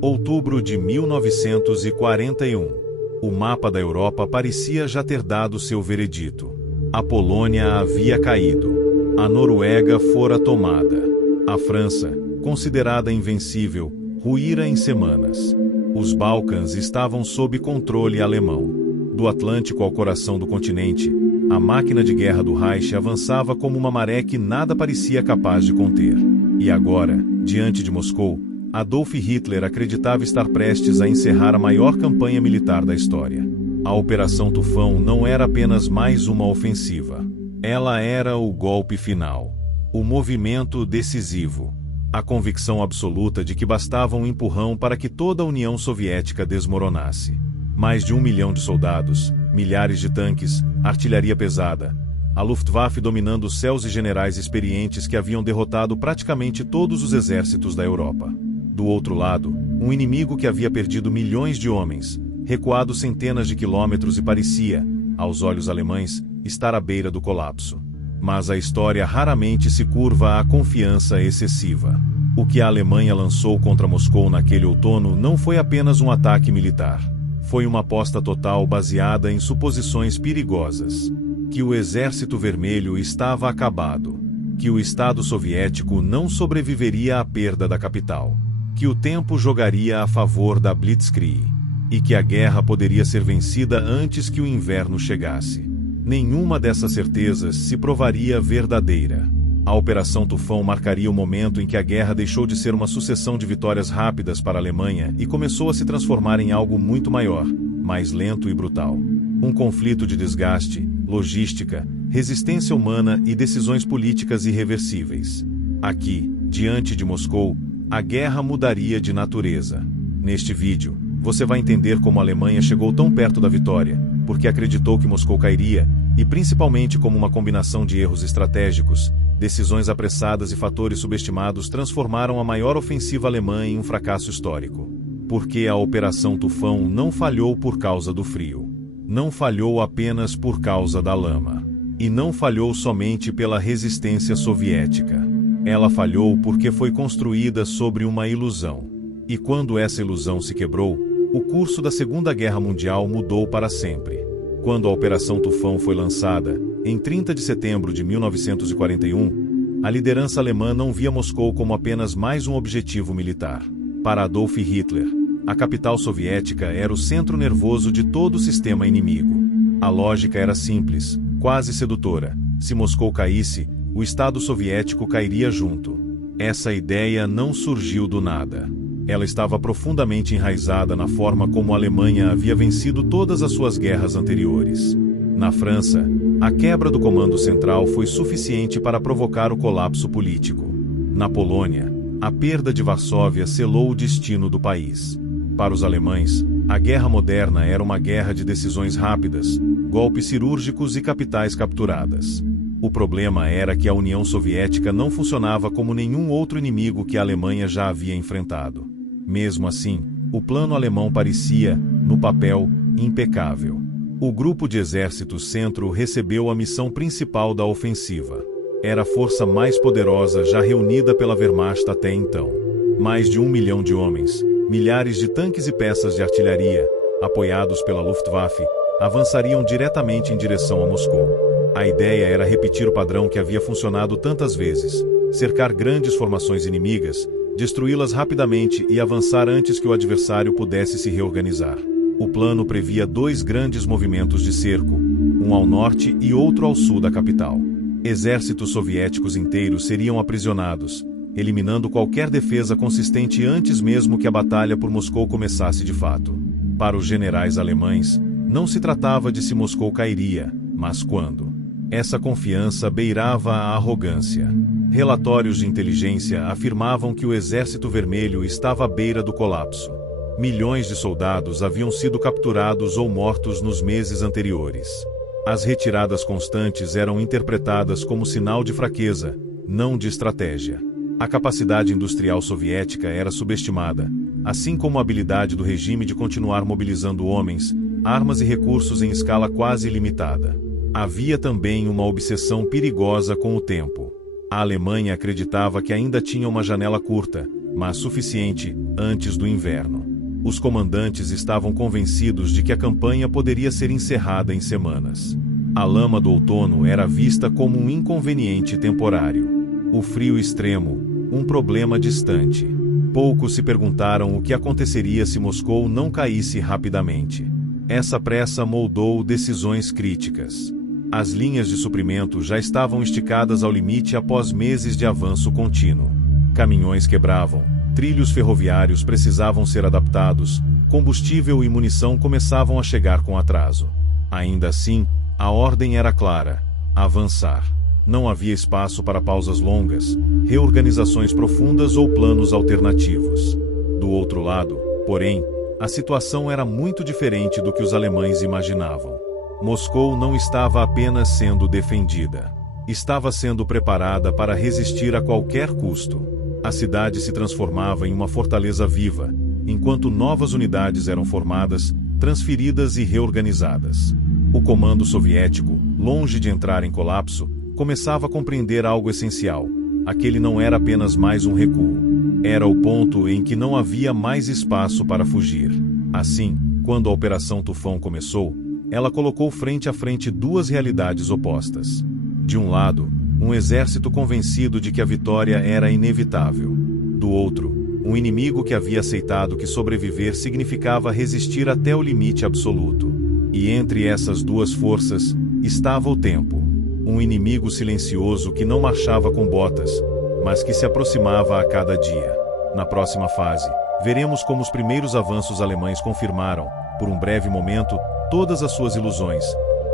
Outubro de 1941. O mapa da Europa parecia já ter dado seu veredito. A Polônia havia caído. A Noruega fora tomada. A França, considerada invencível, ruíra em semanas. Os Balcãs estavam sob controle alemão. Do Atlântico ao coração do continente, a máquina de guerra do Reich avançava como uma maré que nada parecia capaz de conter. E agora, diante de Moscou, Adolf Hitler acreditava estar prestes a encerrar a maior campanha militar da história. A Operação Tufão não era apenas mais uma ofensiva. Ela era o golpe final. O movimento decisivo. A convicção absoluta de que bastava um empurrão para que toda a União Soviética desmoronasse. Mais de 1 milhão de soldados, milhares de tanques, artilharia pesada. A Luftwaffe dominando os céus e generais experientes que haviam derrotado praticamente todos os exércitos da Europa. Do outro lado, um inimigo que havia perdido milhões de homens, recuado centenas de quilômetros e parecia, aos olhos alemães, estar à beira do colapso. Mas a história raramente se curva à confiança excessiva. O que a Alemanha lançou contra Moscou naquele outono não foi apenas um ataque militar. Foi uma aposta total baseada em suposições perigosas. Que o Exército Vermelho estava acabado. Que o Estado Soviético não sobreviveria à perda da capital. Que o tempo jogaria a favor da Blitzkrieg. E que a guerra poderia ser vencida antes que o inverno chegasse. Nenhuma dessas certezas se provaria verdadeira. A Operação Tufão marcaria o momento em que a guerra deixou de ser uma sucessão de vitórias rápidas para a Alemanha e começou a se transformar em algo muito maior, mais lento e brutal. Um conflito de desgaste, logística, resistência humana e decisões políticas irreversíveis. Aqui, diante de Moscou, a guerra mudaria de natureza. Neste vídeo, você vai entender como a Alemanha chegou tão perto da vitória, porque acreditou que Moscou cairia, e principalmente como uma combinação de erros estratégicos, decisões apressadas e fatores subestimados transformaram a maior ofensiva alemã em um fracasso histórico. Porque a Operação Tufão não falhou por causa do frio. Não falhou apenas por causa da lama. E não falhou somente pela resistência soviética. Ela falhou porque foi construída sobre uma ilusão. E quando essa ilusão se quebrou, o curso da Segunda Guerra Mundial mudou para sempre. Quando a Operação Tufão foi lançada, em 30 de setembro de 1941, a liderança alemã não via Moscou como apenas mais um objetivo militar. Para Adolf Hitler, a capital soviética era o centro nervoso de todo o sistema inimigo. A lógica era simples, quase sedutora. Se Moscou caísse, o Estado soviético cairia junto. Essa ideia não surgiu do nada. Ela estava profundamente enraizada na forma como a Alemanha havia vencido todas as suas guerras anteriores. Na França, a quebra do comando central foi suficiente para provocar o colapso político. Na Polônia, a perda de Varsóvia selou o destino do país. Para os alemães, a guerra moderna era uma guerra de decisões rápidas, golpes cirúrgicos e capitais capturadas. O problema era que a União Soviética não funcionava como nenhum outro inimigo que a Alemanha já havia enfrentado. Mesmo assim, o plano alemão parecia, no papel, impecável. O grupo de exércitos Centro recebeu a missão principal da ofensiva. Era a força mais poderosa já reunida pela Wehrmacht até então. Mais de 1 milhão de homens, milhares de tanques e peças de artilharia, apoiados pela Luftwaffe, avançariam diretamente em direção a Moscou. A ideia era repetir o padrão que havia funcionado tantas vezes, cercar grandes formações inimigas, destruí-las rapidamente e avançar antes que o adversário pudesse se reorganizar. O plano previa 2 grandes movimentos de cerco, um ao norte e outro ao sul da capital. Exércitos soviéticos inteiros seriam aprisionados, eliminando qualquer defesa consistente antes mesmo que a batalha por Moscou começasse de fato. Para os generais alemães, não se tratava de se Moscou cairia, mas quando. Essa confiança beirava a arrogância. Relatórios de inteligência afirmavam que o Exército Vermelho estava à beira do colapso. Milhões de soldados haviam sido capturados ou mortos nos meses anteriores. As retiradas constantes eram interpretadas como sinal de fraqueza, não de estratégia. A capacidade industrial soviética era subestimada, assim como a habilidade do regime de continuar mobilizando homens, armas e recursos em escala quase ilimitada. Havia também uma obsessão perigosa com o tempo. A Alemanha acreditava que ainda tinha uma janela curta, mas suficiente antes do inverno. Os comandantes estavam convencidos de que a campanha poderia ser encerrada em semanas. A lama do outono era vista como um inconveniente temporário. O frio extremo, um problema distante. Poucos se perguntaram o que aconteceria se Moscou não caísse rapidamente. Essa pressa moldou decisões críticas. As linhas de suprimento já estavam esticadas ao limite após meses de avanço contínuo. Caminhões quebravam, trilhos ferroviários precisavam ser adaptados, combustível e munição começavam a chegar com atraso. Ainda assim, a ordem era clara: avançar. Não havia espaço para pausas longas, reorganizações profundas ou planos alternativos. Do outro lado, porém, a situação era muito diferente do que os alemães imaginavam. Moscou não estava apenas sendo defendida. Estava sendo preparada para resistir a qualquer custo. A cidade se transformava em uma fortaleza viva, enquanto novas unidades eram formadas, transferidas e reorganizadas. O comando soviético, longe de entrar em colapso, começava a compreender algo essencial. Aquele não era apenas mais um recuo. Era o ponto em que não havia mais espaço para fugir. Assim, quando a Operação Tufão começou, ela colocou frente a frente duas realidades opostas. De um lado, um exército convencido de que a vitória era inevitável. Do outro, um inimigo que havia aceitado que sobreviver significava resistir até o limite absoluto. E entre essas duas forças, estava o tempo. Um inimigo silencioso que não marchava com botas, mas que se aproximava a cada dia. Na próxima fase, veremos como os primeiros avanços alemães confirmaram, por um breve momento, todas as suas ilusões,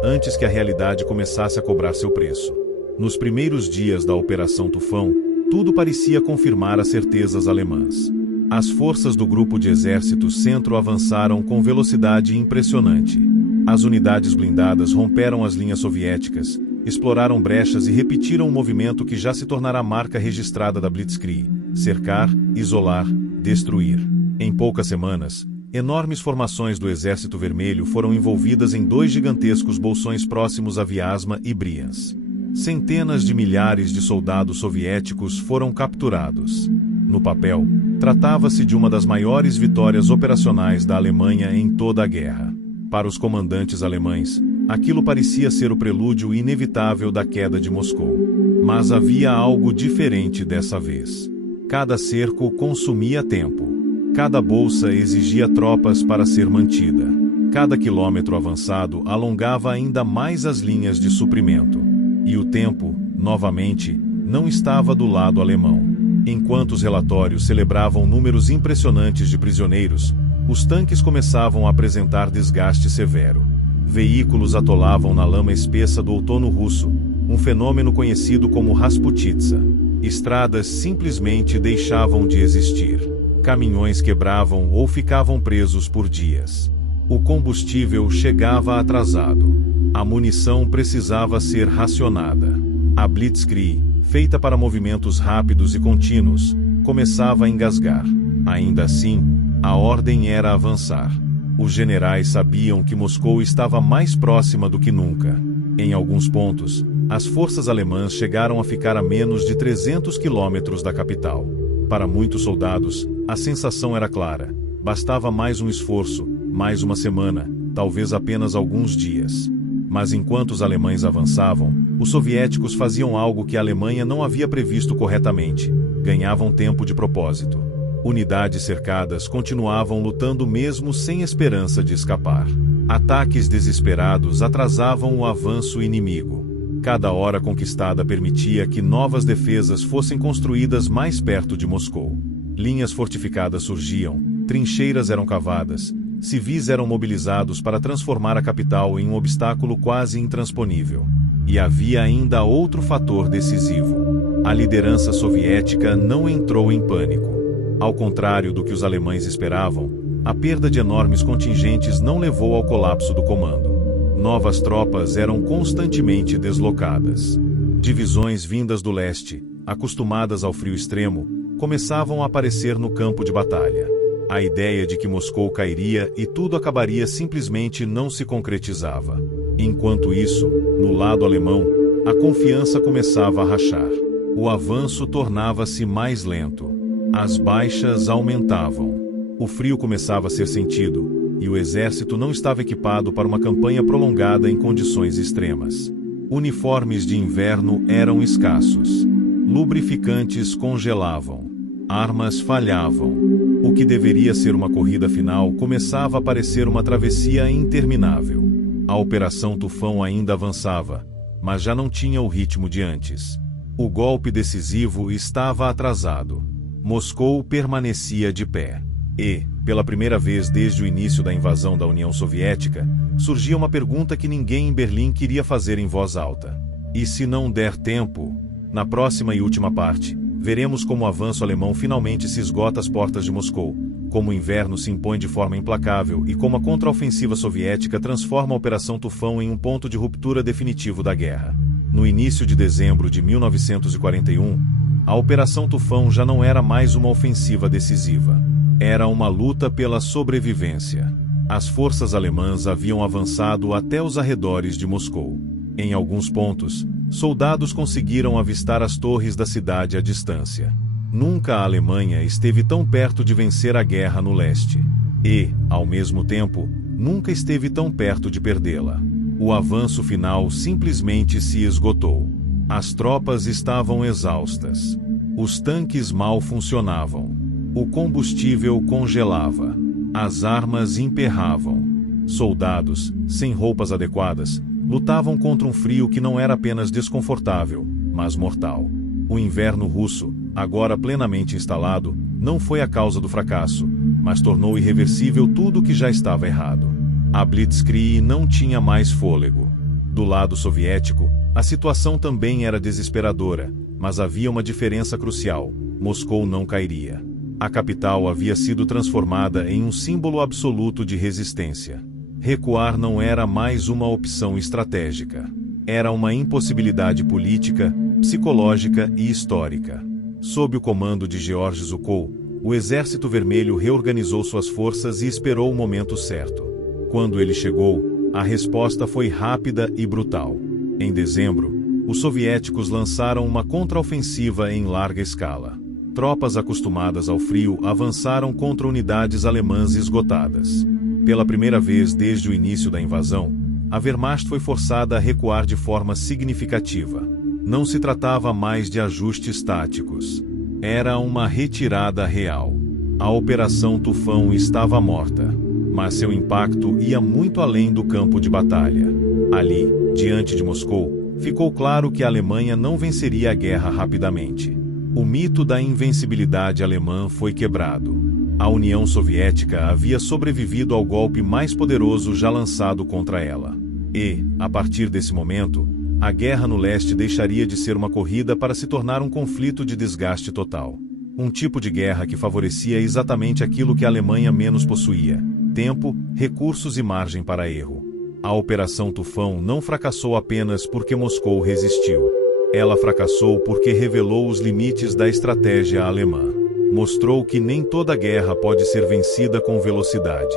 antes que a realidade começasse a cobrar seu preço. Nos primeiros dias da Operação Tufão, tudo parecia confirmar as certezas alemãs. As forças do Grupo de Exércitos Centro avançaram com velocidade impressionante. As unidades blindadas romperam as linhas soviéticas, exploraram brechas e repetiram um movimento que já se tornará marca registrada da Blitzkrieg: cercar, isolar, destruir. Em poucas semanas, enormes formações do Exército Vermelho foram envolvidas em dois gigantescos bolsões próximos a Vyazma e Briansk. Centenas de milhares de soldados soviéticos foram capturados. No papel, tratava-se de uma das maiores vitórias operacionais da Alemanha em toda a guerra. Para os comandantes alemães, aquilo parecia ser o prelúdio inevitável da queda de Moscou. Mas havia algo diferente dessa vez. Cada cerco consumia tempo. Cada bolsa exigia tropas para ser mantida. Cada quilômetro avançado alongava ainda mais as linhas de suprimento. E o tempo, novamente, não estava do lado alemão. Enquanto os relatórios celebravam números impressionantes de prisioneiros, os tanques começavam a apresentar desgaste severo. Veículos atolavam na lama espessa do outono russo, um fenômeno conhecido como Rasputitsa. Estradas simplesmente deixavam de existir. Caminhões quebravam ou ficavam presos por dias. O combustível chegava atrasado. A munição precisava ser racionada. A Blitzkrieg, feita para movimentos rápidos e contínuos, começava a engasgar. Ainda assim, a ordem era avançar. Os generais sabiam que Moscou estava mais próxima do que nunca. Em alguns pontos, as forças alemãs chegaram a ficar a menos de 300 quilômetros da capital. Para muitos soldados, a sensação era clara: bastava mais um esforço, mais uma semana, talvez apenas alguns dias. Mas enquanto os alemães avançavam, os soviéticos faziam algo que a Alemanha não havia previsto corretamente: ganhavam tempo de propósito. Unidades cercadas continuavam lutando mesmo sem esperança de escapar. Ataques desesperados atrasavam o avanço inimigo. Cada hora conquistada permitia que novas defesas fossem construídas mais perto de Moscou. Linhas fortificadas surgiam, trincheiras eram cavadas, civis eram mobilizados para transformar a capital em um obstáculo quase intransponível. E havia ainda outro fator decisivo: a liderança soviética não entrou em pânico. Ao contrário do que os alemães esperavam, a perda de enormes contingentes não levou ao colapso do comando. Novas tropas eram constantemente deslocadas. Divisões vindas do leste, acostumadas ao frio extremo, começavam a aparecer no campo de batalha. A ideia de que Moscou cairia e tudo acabaria simplesmente não se concretizava. Enquanto isso, no lado alemão, a confiança começava a rachar. O avanço tornava-se mais lento. As baixas aumentavam. O frio começava a ser sentido, e o exército não estava equipado para uma campanha prolongada em condições extremas. Uniformes de inverno eram escassos. Lubrificantes congelavam. Armas falhavam. O que deveria ser uma corrida final começava a parecer uma travessia interminável. A Operação Tufão ainda avançava, mas já não tinha o ritmo de antes. O golpe decisivo estava atrasado. Moscou permanecia de pé. E, pela primeira vez desde o início da invasão da União Soviética, surgia uma pergunta que ninguém em Berlim queria fazer em voz alta. E se não der tempo? Na próxima e última parte, veremos como o avanço alemão finalmente se esgota às portas de Moscou, como o inverno se impõe de forma implacável e como a contraofensiva soviética transforma a Operação Tufão em um ponto de ruptura definitivo da guerra. No início de dezembro de 1941, a Operação Tufão já não era mais uma ofensiva decisiva. Era uma luta pela sobrevivência. As forças alemãs haviam avançado até os arredores de Moscou. Em alguns pontos, soldados conseguiram avistar as torres da cidade à distância. Nunca a Alemanha esteve tão perto de vencer a guerra no leste. E, ao mesmo tempo, nunca esteve tão perto de perdê-la. O avanço final simplesmente se esgotou. As tropas estavam exaustas. Os tanques mal funcionavam. O combustível congelava. As armas emperravam. Soldados, sem roupas adequadas, lutavam contra um frio que não era apenas desconfortável, mas mortal. O inverno russo, agora plenamente instalado, não foi a causa do fracasso, mas tornou irreversível tudo o que já estava errado. A Blitzkrieg não tinha mais fôlego. Do lado soviético, a situação também era desesperadora, mas havia uma diferença crucial: Moscou não cairia. A capital havia sido transformada em um símbolo absoluto de resistência. Recuar não era mais uma opção estratégica. Era uma impossibilidade política, psicológica e histórica. Sob o comando de Georges Zukov, o Exército Vermelho reorganizou suas forças e esperou o momento certo. Quando ele chegou, a resposta foi rápida e brutal. Em dezembro, os soviéticos lançaram uma contraofensiva em larga escala. Tropas acostumadas ao frio avançaram contra unidades alemãs esgotadas. Pela primeira vez desde o início da invasão, a Wehrmacht foi forçada a recuar de forma significativa. Não se tratava mais de ajustes táticos. Era uma retirada real. A Operação Tufão estava morta, mas seu impacto ia muito além do campo de batalha. Ali, diante de Moscou, ficou claro que a Alemanha não venceria a guerra rapidamente. O mito da invencibilidade alemã foi quebrado. A União Soviética havia sobrevivido ao golpe mais poderoso já lançado contra ela. E, a partir desse momento, a guerra no leste deixaria de ser uma corrida para se tornar um conflito de desgaste total. Um tipo de guerra que favorecia exatamente aquilo que a Alemanha menos possuía: tempo, recursos e margem para erro. A Operação Tufão não fracassou apenas porque Moscou resistiu. Ela fracassou porque revelou os limites da estratégia alemã. Mostrou que nem toda guerra pode ser vencida com velocidade,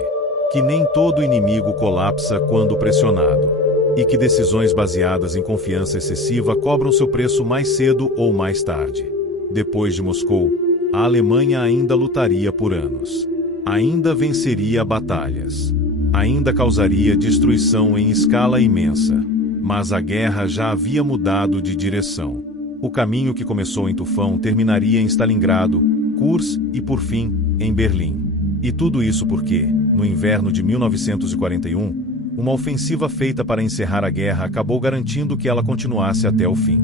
que nem todo inimigo colapsa quando pressionado, e que decisões baseadas em confiança excessiva cobram seu preço mais cedo ou mais tarde. Depois de Moscou, a Alemanha ainda lutaria por anos. Ainda venceria batalhas. Ainda causaria destruição em escala imensa. Mas a guerra já havia mudado de direção. O caminho que começou em Tufão terminaria em Stalingrado, Kursk e, por fim, em Berlim. E tudo isso porque, no inverno de 1941, uma ofensiva feita para encerrar a guerra acabou garantindo que ela continuasse até o fim.